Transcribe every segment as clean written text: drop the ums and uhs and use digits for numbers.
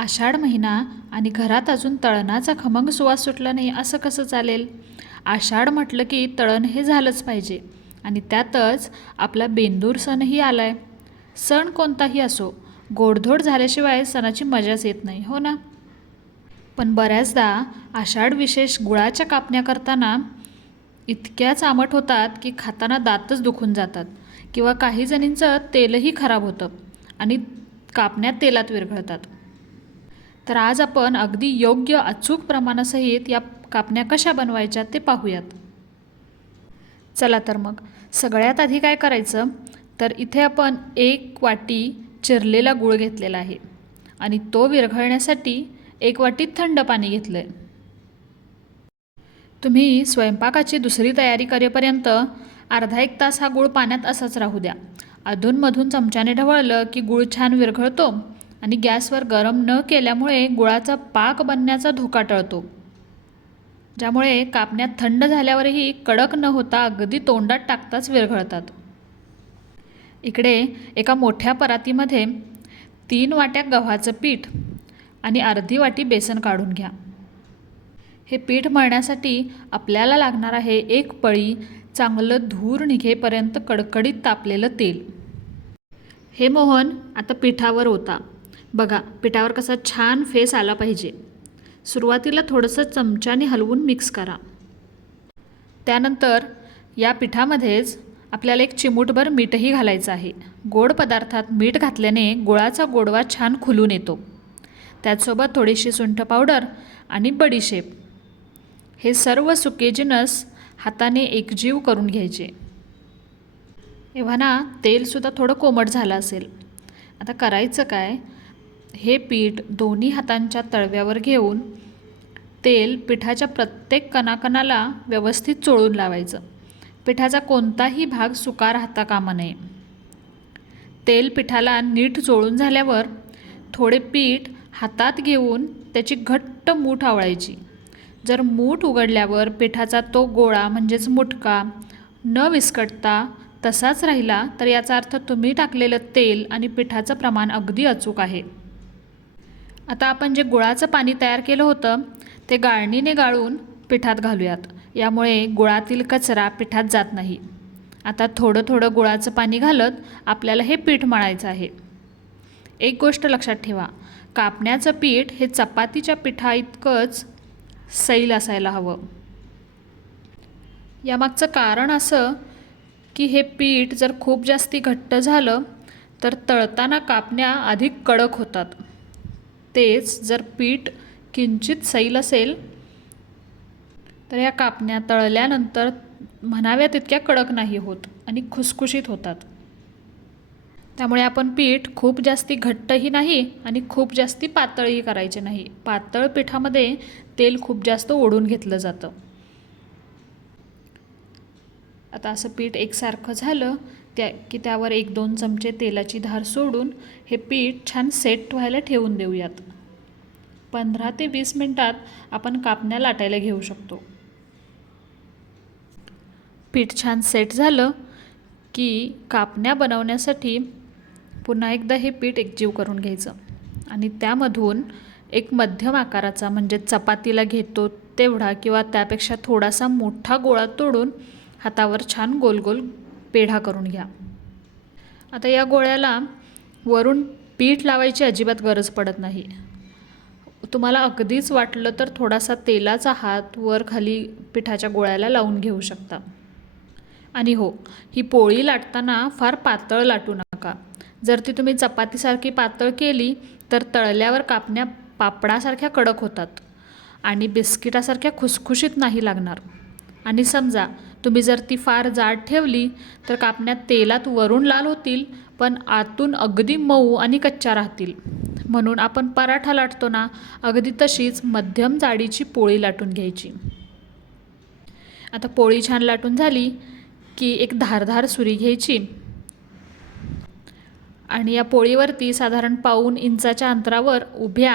आषाढ महिना आणि घरात अजून तळणाचा खमंग सुवास सुटला नाही असं कसं चालेल? आषाढ म्हटलं की तळण हे झालंच पाहिजे. आणि त्यातच आपला बेंदूर सणही आलाय. सण कोणताही असो, गोडधोड झाल्याशिवाय सणाची मजाच येत नाही, हो ना? पण बऱ्याचदा आषाढ विशेष गुळाच्या कापण्या करताना इतक्याच आंबट होतात की खाताना दातच दुखून जातात, किंवा काही जणींचं तेलही खराब होतं आणि कापण्यात तेलात विरघळतात. तर आज आपण अगदी योग्य अचूक प्रमाणासहित या कापण्या कशा बनवायच्या ते पाहूयात. चला तर मग सगळ्यात आधी काय करायचं, तर इथे आपण 1 वाटी चिरलेला गूळ घेतलेला आहे आणि तो विरघळण्यासाठी 1 वाटी थंड पाणी घेतलं आहे. तुम्ही स्वयंपाकाची दुसरी तयारी करेपर्यंत अर्धा 1 तास हा गूळ पाण्यात असाच राहू द्या. अधूनमधून चमच्याने ढवळलं की गूळ छान विरघळतो आणि गॅसवर गरम न केल्यामुळे गुळाचा पाक बनण्याचा धोका टळतो, ज्यामुळे कापण्यात थंड झाल्यावरही कडक न होता अगदी तोंडात टाकताच विरघळतात. इकडे एका मोठ्या परातीमध्ये 3 वाट्या गव्हाचं पीठ आणि अर्धी वाटी बेसन काढून घ्या. हे पीठ मळण्यासाठी आपल्याला लागणार आहे 1 पळी चांगलं धूर निघेपर्यंत कडकडीत तापलेलं तेल. हे मोहन आता पिठावर ओता. बघा, पिठावर कसा छान फेस आला पाहिजे. सुरुवातीला थोडंसं चमच्याने हलवून मिक्स करा. त्यानंतर या पिठामध्येच आपल्याला 1 चिमूटभर मीठही घालायचं आहे. गोड पदार्थात मीठ घातल्याने गुळाचा गोडवा छान खुलून येतो. त्याचसोबत थोडीशी सुंठ पावडर आणि बडीशेप, हे सर्व सुके जिन्नस हाताने एकजीव करून घ्यायचे. एव्हा ना तेलसुद्धा थोडं कोमट झालं असेल. आता करायचं काय, हे पीठ दोन्ही हातांच्या तळव्यावर घेऊन तेल पिठाच्या प्रत्येक कणाकणाला व्यवस्थित चोळून लावायचं. पिठाचा कोणताही भाग सुका राहता कामा नये. तेल पिठाला नीट चोळून झाल्यावर थोडे पीठ हातात घेऊन त्याची घट्ट मूठ आवळायची. जर मूठ उघडल्यावर पिठाचा तो गोळा म्हणजेच मुटका न विस्कटता तसाच राहिला तर याचा अर्थ तुम्ही टाकलेलं तेल आणि पिठाचं प्रमाण अगदी अचूक आहे. आता आपण जे गुळाचं पाणी तयार केलं होतं ते गाळणीने गाळून पिठात घालूयात. यामुळे गुळातील कचरा पिठात जात नाही. आता थोडं थोडं गुळाचं पाणी घालत आपल्याला हे पीठ मळायचं आहे. एक गोष्ट लक्षात ठेवा, कापण्याचं पीठ हे चपातीच्या पिठा इतकंच सैल असायला हवं. यामागचं कारण असं की हे पीठ जर खूप जास्ती घट्ट झालं तर तळताना कापण्या अधिक कडक होतात. तेच जर पीठ किंचित सैल असेल तर या कापण्या तळल्यानंतर म्हणाव्या तितक्या कडक नाही होत आणि खुसखुशीत होतात. त्यामुळे आपण पीठ खूप जास्ती घट्टही नाही आणि खूप जास्ती पातळही करायचे नाही. पातळ पिठामध्ये तेल खूप जास्त ओढून घेतलं जातं. आता असं पीठ एकसारखं झालं की त्यावर 1-2 चमचे तेलाची धार सोडून हे पीठ छान सेट व्हायला ठेवून देऊयात. 15 ते 20 मिनिटात आपण कापण्या लाटायला घेऊ शकतो. पीठ छान सेट झालं की कापण्या बनवण्यासाठी पुन्हा एकदा हे पीठ एकजीव करून घ्यायचं आणि त्यामधून एक मध्यम आकाराचा म्हणजे चपातीला घेतो तेवढा किंवा त्यापेक्षा थोडासा मोठा गोळा तोडून हातावर छान गोल गोल पेढा करून घ्या. आता या गोळ्याला वरून पीठ लावायची अजिबात गरज पडत नाही. तुम्हाला अगदीच वाटलं तर थोडासा तेलाचा हात वर खाली पिठाच्या गोळ्याला लावून घेऊ शकता. आणि हो, ही पोळी लाटताना फार पातळ लाटू नका. जर ती तुम्ही चपातीसारखी पातळ केली तर तळल्यावर कापण्या पापडासारख्या कडक होतात आणि बिस्किटासारख्या खुसखुशीत नाही लागणार. आणि समजा तुम्ही जर ती फार जाड ठेवली तर कापण्या तेलात वरून लाल होतील पण आतून अगदी मऊ आणि कच्च्या राहतील. म्हणून आपण पराठा लाटतो ना, अगदी तशीच मध्यम जाडीची पोळी लाटून घ्यायची. आता पोळी छान लाटून झाली की एक धारदार सुरी घ्यायची आणि या पोळीवरती साधारण पाऊण इंचाच्या अंतरावर उभ्या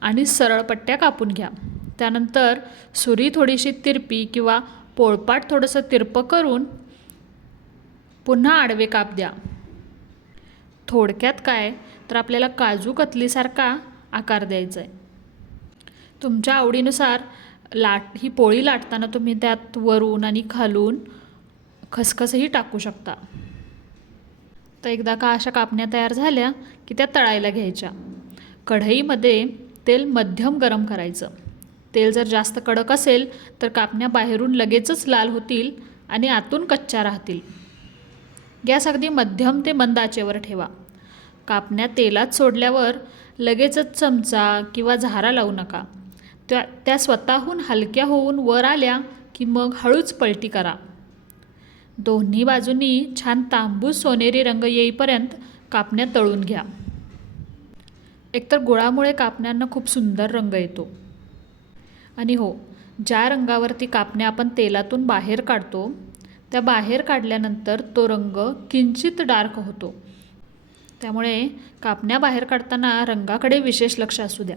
आणि सरळ पट्ट्या कापून घ्या. त्यानंतर सुरी थोडीशी तिरपी किंवा पोळपाट थोडंसं तिरपं करून पुन्हा आडवे काप द्या. थोडक्यात काय तर आपल्याला काजू कतलीसारखा आकार द्यायचा आहे. तुमच्या आवडीनुसार ही पोळी लाटताना तुम्ही त्यात वरून आणि खालून खसखसही टाकू शकता. तर एकदा का अशा कापण्या तयार झाल्या की त्या तळायला घ्यायच्या. कढईमध्ये तेल मध्यम गरम करायचं. तेल जर जास्त कडक असेल तर कापण्या बाहेरून लगेचच लाल होतील आणि आतून कच्च्या राहतील. गॅस अगदी मध्यम ते मंद आचेवर ठेवा. कापण्या तेलात सोडल्यावर लगेचच चमचा किंवा झारा लावू नका. त्या स्वतःहून हलक्या होऊन वर आल्या की मग हळूच पलटी करा. दोन्ही बाजूंनी छान तांबूस सोनेरी रंग येईपर्यंत कापण्या तळून घ्या. एकतर गुळामुळे कापण्यांना खूप सुंदर रंग येतो. आणि हो, ज्या रंगावरती कापण्या आपण तेलातून बाहेर काढतो त्या बाहेर काढल्यानंतर तो रंग किंचित डार्क होतो. त्यामुळे कापण्या बाहेर काढताना रंगाकडे विशेष लक्ष असू द्या.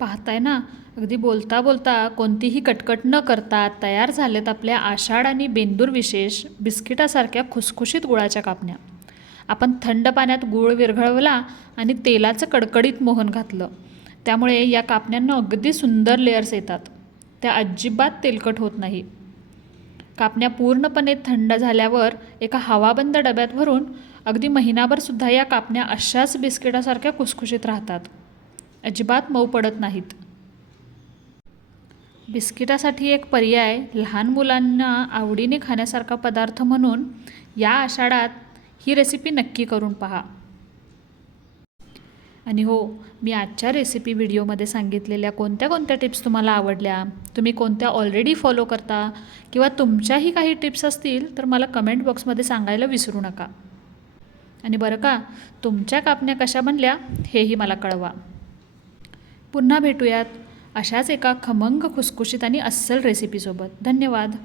पाहताय ना, अगदी बोलता बोलता कोणतीही कटकट न करता तयार झालेत आपल्या आषाढ आणि बेंदूर विशेष बिस्किटासारख्या खुसखुशीत गुळाच्या कापण्या. आपण थंड पाण्यात गूळ विरघळवला आणि तेलाचं कडकडीत मोहन घातलं. त्यामुळे या कापण्यांना अगदी सुंदर लेयर्स येतात. त्या अजिबात तेलकट होत नाही. कापण्या पूर्णपणे थंड झाल्यावर एका हवाबंद डब्यात भरून अगदी महिनाभरसुद्धा या कापण्या अशाच बिस्किटासारख्या खुसखुशीत राहतात. अजिबात मऊ पडत नाहीत. बिस्किटासाठी एक पर्याय, लहान मुलांना आवडीने खाण्यासारखा पदार्थ म्हणून या आषाढात ही रेसिपी नक्की करून पहा. आणि हो, मी आजच्या रेसिपी व्हिडिओमध्ये सांगितलेल्या कोणत्या कोणत्या टिप्स तुम्हाला आवडल्या, तुम्ही कोणत्या ऑलरेडी फॉलो करता किंवा तुमच्याही काही टिप्स असतील तर मला कमेंट बॉक्समध्ये सांगायला विसरू नका. आणि बरं का, तुमच्या कापण्या कशा बनल्या हेही मला कळवा. पुन्हा भेटूयात अशाच एका खमंग खुसखुशीत आणि अस्सल रेसिपीसोबत. धन्यवाद.